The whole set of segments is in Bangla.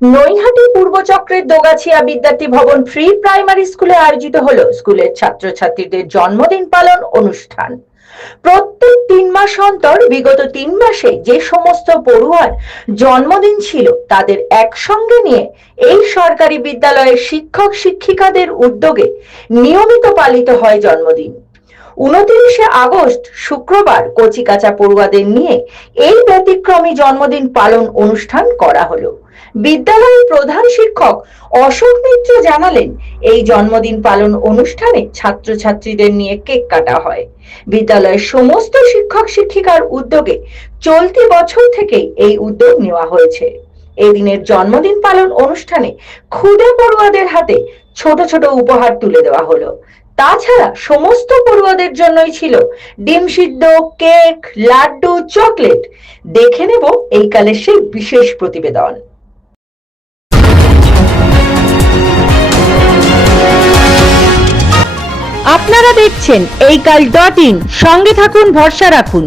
নৈহাটি পূর্বচক্রের দোগাছিয়া বিদ্যার্থী ভবন ফ্রি প্রাইমারি স্কুলে আয়োজিত হলো স্কুলের ছাত্রছাত্রীদের জন্মদিন পালন অনুষ্ঠান। প্রত্যেক তিন মাস অন্তর, বিগত তিন মাসে যে সমস্ত পড়ুয়ার জন্মদিন ছিল, তাদের একসঙ্গে নিয়ে এই সরকারি বিদ্যালয়ের শিক্ষক শিক্ষিকাদের উদ্যোগে নিয়মিত পালিত হয় জন্মদিন। উনত্রিশে আগস্ট শুক্রবার কচিকাচা পড়ুয়াদের নিয়ে এই ব্যতিক্রমী জন্মদিন পালন অনুষ্ঠান করা হলো। বিদ্যালয়ের প্রধান শিক্ষক অশোক মিত্র জানালেন, এই জন্মদিন পালন অনুষ্ঠানে ছাত্রছাত্রীদের নিয়ে কেক কাটা হয়। বিদ্যালয়ের সমস্ত শিক্ষক শিক্ষিকার উদ্যোগে চলতি বছর থেকেই এই উদ্যোগ নেওয়া হয়েছে। এদিনের জন্মদিন পালন অনুষ্ঠানে ক্ষুদে পড়ুয়াদের হাতে ছোট ছোট উপহার তুলে দেওয়া হলো। তাছাড়া সমস্ত পড়ুয়াদের জন্যই ছিল ডিম সিদ্ধ, কেক, লাড্ডু, চকলেট। দেখে নেব এই কালের সেই বিশেষ প্রতিবেদন। আপনারা দেখছেন এই কাল ডট ইন। সঙ্গে থাকুন, ভরসা রাখুন।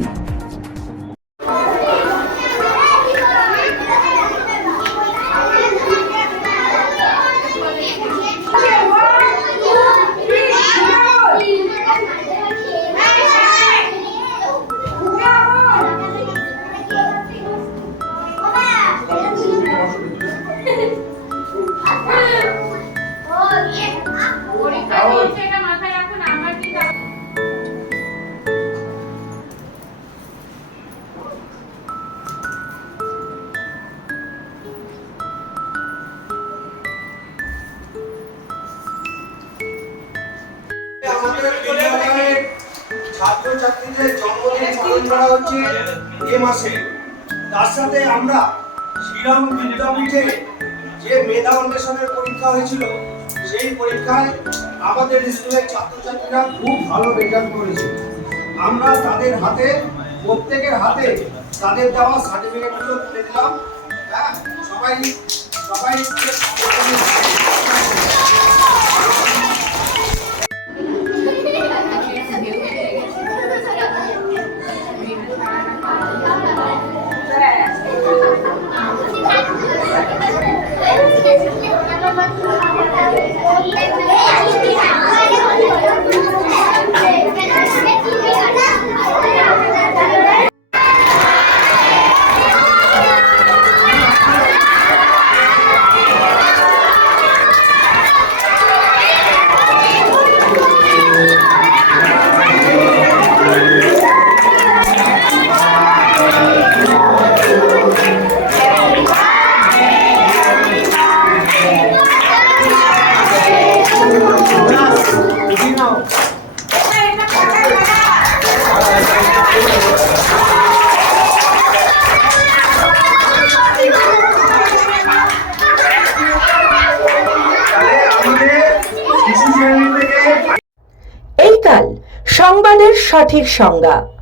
ছাত্রছাত্রীদের জন্মদিন পালন করা হচ্ছে এ মাসে। তার সাথে আমরা শ্রীরাম বিদ্যাপীঠে যে মেধা অন্বেষণের পরীক্ষা হয়েছিল সেই পরীক্ষায় আমাদের স্কুলের ছাত্রছাত্রীরা খুব ভালো রেজাল্ট করেছে। আমরা তাদের হাতে প্রত্যেকের হাতে তাদের দেওয়া সার্টিফিকেটগুলো তুলে দিলাম। হ্যাঁ সবাই সবাই সঠিক সংজ্ঞা।